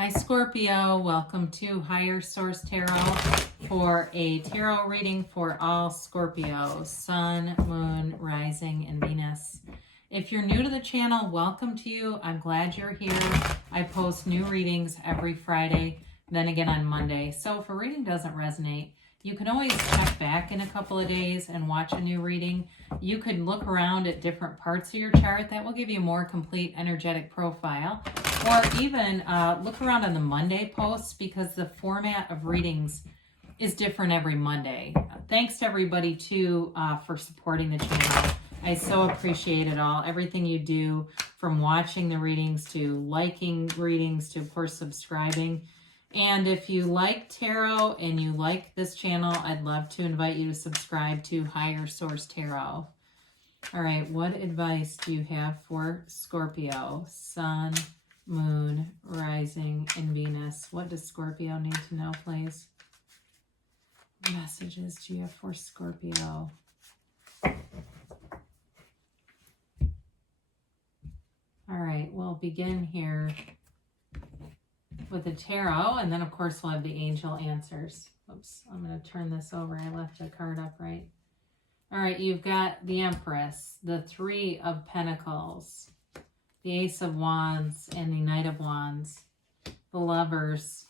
Hi Scorpio, welcome to Higher Source Tarot for a tarot reading for all Scorpios, Sun, Moon, Rising, and Venus. If you're new to the channel, welcome to you. I'm glad you're here. I post new readings every Friday, then again on Monday. So if a reading doesn't resonate, you can always check back in a couple of days and watch a new reading. You could look around at different parts of your chart. That will give you a more complete energetic profile. Or even look around on the Monday posts because the format of readings is different every Monday. Thanks to everybody too for supporting the channel. I so appreciate it all. Everything you do, from watching the readings to liking readings to, of course, subscribing. And if you like tarot and you like this channel, I'd love to invite you to subscribe to Higher Source Tarot. All right, what advice do you have for Scorpio, Sun, Moon, Rising, and Venus? What does Scorpio need to know, please? What messages do you have for Scorpio? All right, we'll begin here with the tarot, and then of course we'll have the angel answers. Oops, I'm going to turn this over. I left a card upright. All right, you've got the Empress, the Three of Pentacles, the Ace of Wands, and the Knight of Wands, the Lovers,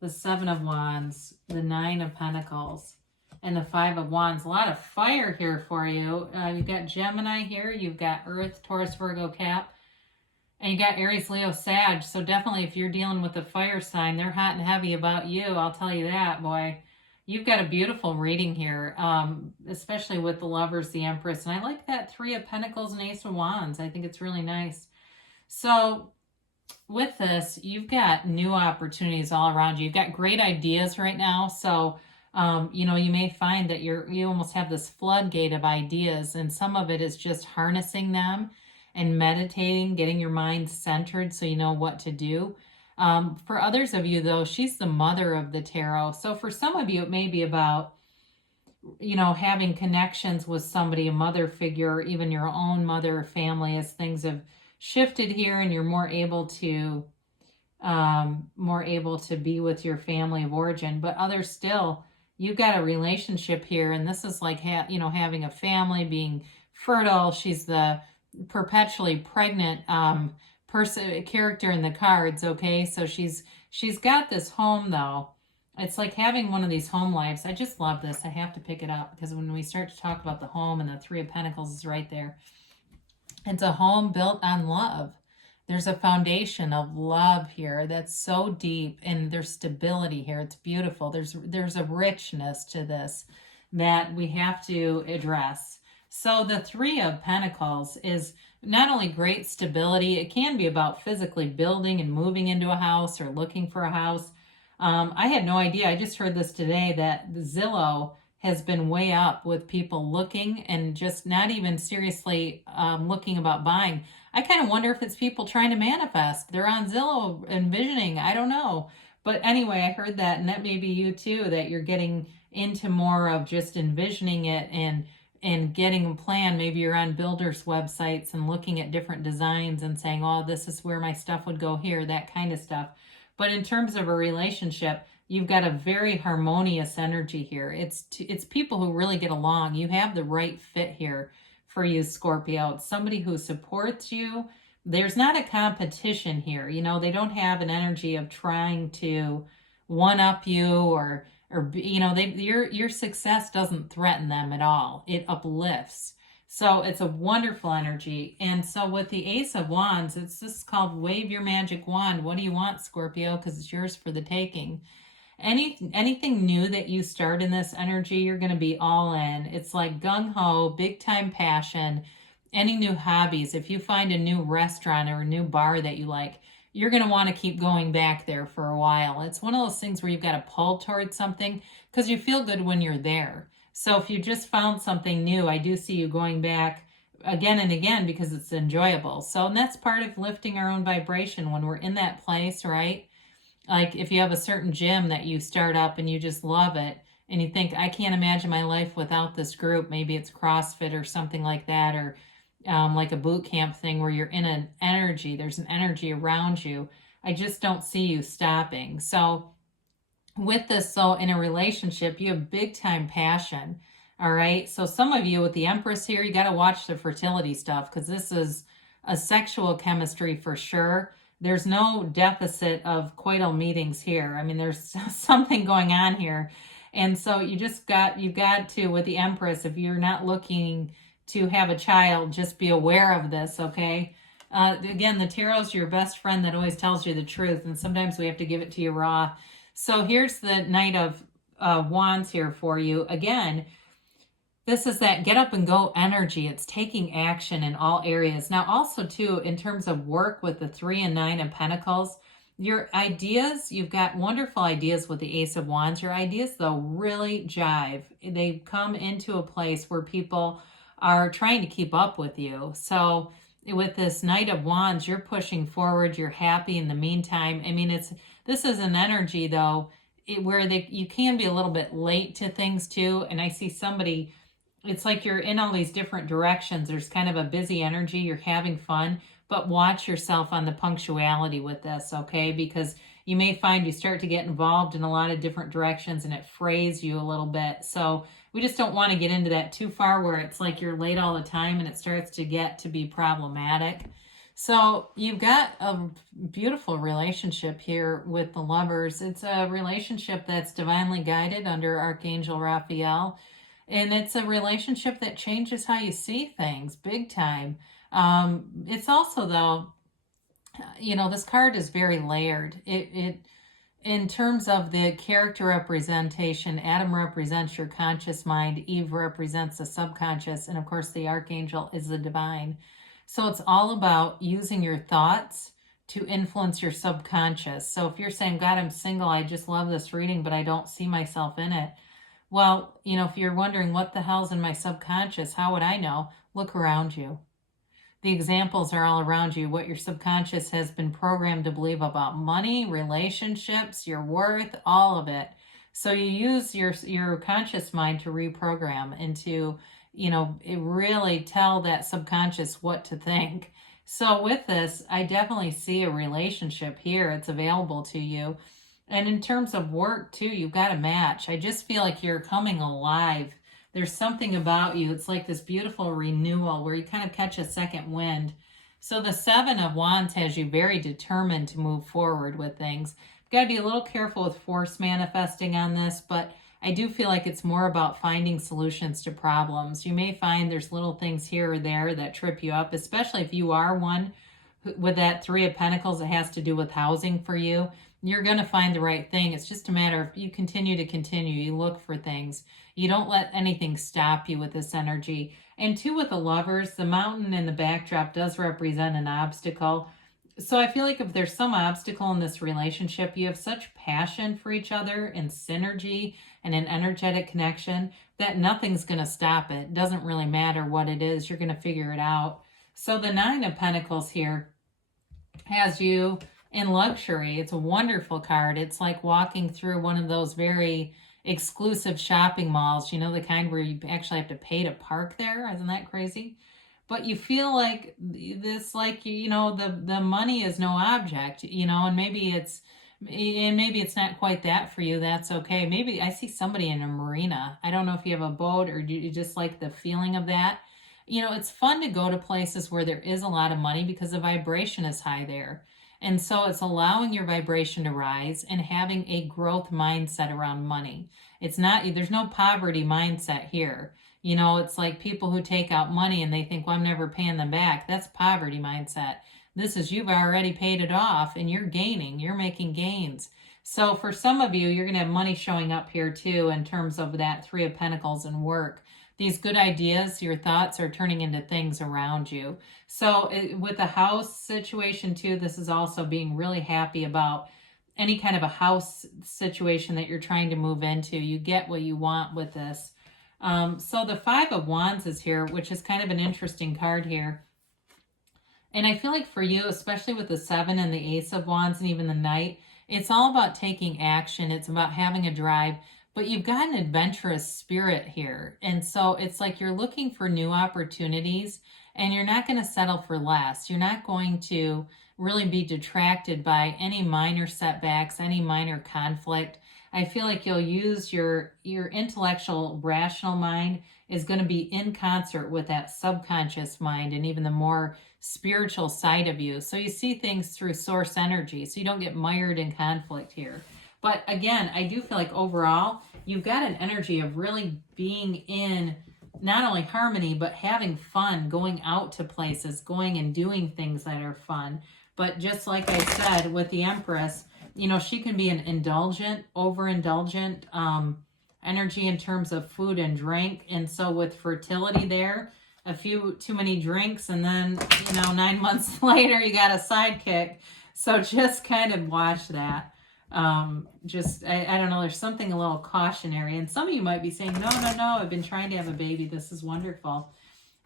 the Seven of Wands, the Nine of Pentacles, and the Five of Wands. A lot of fire here for you. You've got Gemini here, you've got Earth, Taurus, Virgo, Cap, and you got Aries, Leo, Sag. So definitely if you're dealing with a fire sign, they're hot and heavy about you. I'll tell you that, boy. You've got a beautiful reading here, especially with the Lovers, the Empress. And I like that Three of Pentacles and Ace of Wands. I think it's really nice. So with this, you've got new opportunities all around you. You've got great ideas right now. So, you know, you may find that you almost have this floodgate of ideas, and some of it is just harnessing them and meditating, getting your mind centered so you know what to do. For others of you, though, she's the mother of the tarot. So for some of you, it may be about, you know, having connections with somebody, a mother figure, or even your own mother or family, as things have shifted here and you're more able to be with your family of origin. But others still, you've got a relationship here, and this is like, you know, having a family, being fertile. She's the perpetually pregnant character in the cards. Okay, so she's got this home, though. It's like having one of these home lives. I just love this. I have to pick it up because when we start to talk about the home, and the Three of Pentacles is right there, it's a home built on love. There's a foundation of love here that's so deep, and there's stability here. It's beautiful. There's a richness to this that we have to address. So the Three of Pentacles is not only great stability, it can be about physically building and moving into a house or looking for a house. I had no idea. I just heard this today that the Zillow has been way up with people looking and just not even seriously looking about buying. I kind of wonder if it's people trying to manifest. They're on Zillow envisioning. I don't know. But anyway, I heard that, and that may be you too, that you're getting into more of just envisioning it and getting a plan. Maybe you're on builders' websites and looking at different designs and saying, oh, this is where my stuff would go here, that kind of stuff. But in terms of a relationship, you've got a very harmonious energy here. It's people who really get along. You have the right fit here for you, Scorpio. It's somebody who supports you. There's not a competition here. You know, they don't have an energy of trying to one-up you or you know, your success doesn't threaten them at all. It uplifts. So it's a wonderful energy. And so with the Ace of Wands, it's just called wave your magic wand. What do you want, Scorpio? Because it's yours for the taking. Anything new that you start in this energy, you're going to be all in. It's like gung-ho, big-time passion. Any new hobbies, if you find a new restaurant or a new bar that you like, you're going to want to keep going back there for a while. It's one of those things where you've got to pull towards something because you feel good when you're there. So if you just found something new, I do see you going back again and again because it's enjoyable. So, and that's part of lifting our own vibration when we're in that place, right? Like if you have a certain gym that you start up and you just love it and you think, I can't imagine my life without this group. Maybe it's CrossFit or something like that, or like a boot camp thing where you're in an energy, there's an energy around you. I just don't see you stopping. So with this, so in a relationship, you have big time passion. All right. So some of you with the Empress here, you got to watch the fertility stuff because this is a sexual chemistry for sure. There's no deficit of coital meetings here. I mean, there's something going on here. And so you've got to, with the Empress, if you're not looking to have a child, just be aware of this, okay? Again, the tarot's your best friend that always tells you the truth, and sometimes we have to give it to you raw. So here's the Knight of Wands here for you. Again, this is that get up and go energy. It's taking action in all areas. Now, also, too, in terms of work with the 3 and 9 of Pentacles, your ideas, you've got wonderful ideas with the Ace of Wands. Your ideas, though, really jive. They come into a place where people are trying to keep up with you. So with this Knight of Wands, you're pushing forward. You're happy in the meantime. I mean, this is an energy, though, where you can be a little bit late to things, too. And I see somebody, it's like you're in all these different directions. There's kind of a busy energy. You're having fun, but watch yourself on the punctuality with this, okay? Because you may find you start to get involved in a lot of different directions and it frays you a little bit. So we just don't want to get into that too far where it's like you're late all the time and it starts to get to be problematic. So you've got a beautiful relationship here with the Lovers. It's a relationship that's divinely guided under Archangel Raphael. And it's a relationship that changes how you see things big time. It's also, though, this card is very layered. It in terms of the character representation, Adam represents your conscious mind, Eve represents the subconscious, and of course the Archangel is the divine. So it's all about using your thoughts to influence your subconscious. So if you're saying, God, I'm single, I just love this reading, but I don't see myself in it. Well, if you're wondering what the hell's in my subconscious, how would I know? Look around you. The examples are all around you, what your subconscious has been programmed to believe about money, relationships, your worth, all of it. So you use your conscious mind to reprogram and to, really tell that subconscious what to think. So with this, I definitely see a relationship here. It's available to you. And in terms of work, too, you've got a match. I just feel like you're coming alive. There's something about you. It's like this beautiful renewal where you kind of catch a second wind. So the 7 of Wands has you very determined to move forward with things. You've got to be a little careful with force manifesting on this, but I do feel like it's more about finding solutions to problems. You may find there's little things here or there that trip you up, especially if you are one with that 3 of Pentacles that has to do with housing for you. You're going to find the right thing. It's just a matter of you continue, you look for things. You don't let anything stop you with this energy. And 2 with the Lovers, the mountain in the backdrop does represent an obstacle. So I feel like if there's some obstacle in this relationship, you have such passion for each other and synergy and an energetic connection that nothing's going to stop it. It doesn't really matter what it is. You're going to figure it out. So the 9 of Pentacles here has you in luxury. It's a wonderful card. It's like walking through one of those very exclusive shopping malls, the kind where you actually have to pay to park there. Isn't that crazy? But you feel like this, like, the money is no object, and maybe it's not quite that for you. That's okay. Maybe I see somebody in a marina. I don't know if you have a boat or do you just like the feeling of that. It's fun to go to places where there is a lot of money because the vibration is high there. And so it's allowing your vibration to rise and having a growth mindset around money. There's no poverty mindset here. It's like people who take out money and they think, well, I'm never paying them back. That's poverty mindset. This is you've already paid it off and you're gaining, you're making gains. So for some of you, you're going to have money showing up here too in terms of that 3 of Pentacles and work. These good ideas, your thoughts are turning into things around you. So with the house situation too, this is also being really happy about any kind of a house situation that you're trying to move into. You get what you want with this. So the 5 of Wands is here, which is kind of an interesting card here. And I feel like for you, especially with the 7 and the Ace of Wands and even the Knight, it's all about taking action. It's about having a drive. But you've got an adventurous spirit here. And so it's like you're looking for new opportunities and you're not going to settle for less. You're not going to really be detracted by any minor setbacks, any minor conflict. I feel like you'll use your intellectual, rational mind is going to be in concert with that subconscious mind and even the more spiritual side of you. So you see things through source energy, so you don't get mired in conflict here. But again, I do feel like overall, you've got an energy of really being in not only harmony, but having fun, going out to places, going and doing things that are fun. But just like I said, with the Empress, she can be an indulgent, overindulgent energy in terms of food and drink. And so with fertility there, a few too many drinks, and then, 9 months later, you got a sidekick. So just kind of watch that. I don't know, there's something a little cautionary. And some of you might be saying, no, I've been trying to have a baby. This is wonderful.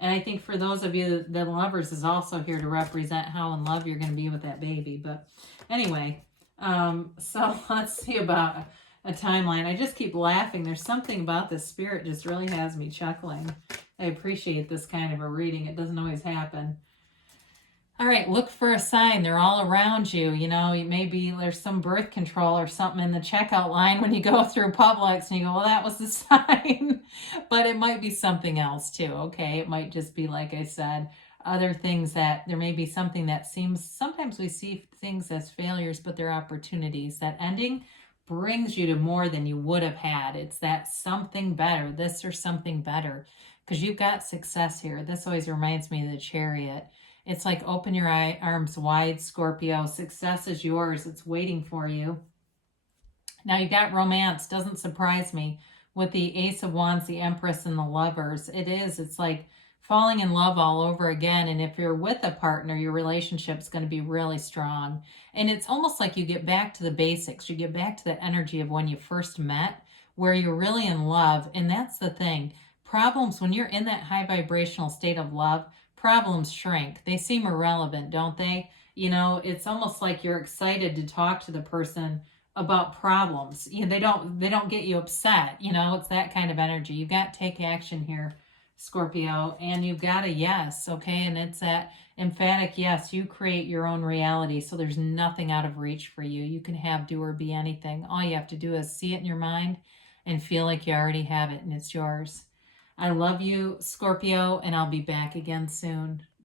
And I think for those of you, the lovers is also here to represent how in love you're going to be with that baby. But anyway, so let's see about a timeline. I just keep laughing. There's something about this spirit just really has me chuckling. I appreciate this kind of a reading. It doesn't always happen. All right, look for a sign. They're all around you. Maybe there's some birth control or something in the checkout line when you go through Publix and you go, well, that was the sign. But it might be something else too, okay? It might just be, like I said, other things that there may be something that seems, sometimes we see things as failures, but they're opportunities. That ending brings you to more than you would have had. It's that something better, this or something better, because you've got success here. This always reminds me of the Chariot. It's like open your arms wide, Scorpio. Success is yours. It's waiting for you. Now you got romance. Doesn't surprise me. With the Ace of Wands, the Empress, and the Lovers. It's like falling in love all over again. And if you're with a partner, your relationship's going to be really strong. And it's almost like you get back to the basics. You get back to the energy of when you first met, where you're really in love. And that's the thing. Problems, when you're in that high vibrational state of love, problems shrink. They seem irrelevant, don't they? It's almost like you're excited to talk to the person about problems. They don't get you upset. It's that kind of energy. You've got take action here, Scorpio, and you've got a yes, okay? And it's that emphatic yes. You create your own reality, so there's nothing out of reach for you. You can have, do, or be anything. All you have to do is see it in your mind and feel like you already have it and it's yours. I love you, Scorpio, and I'll be back again soon.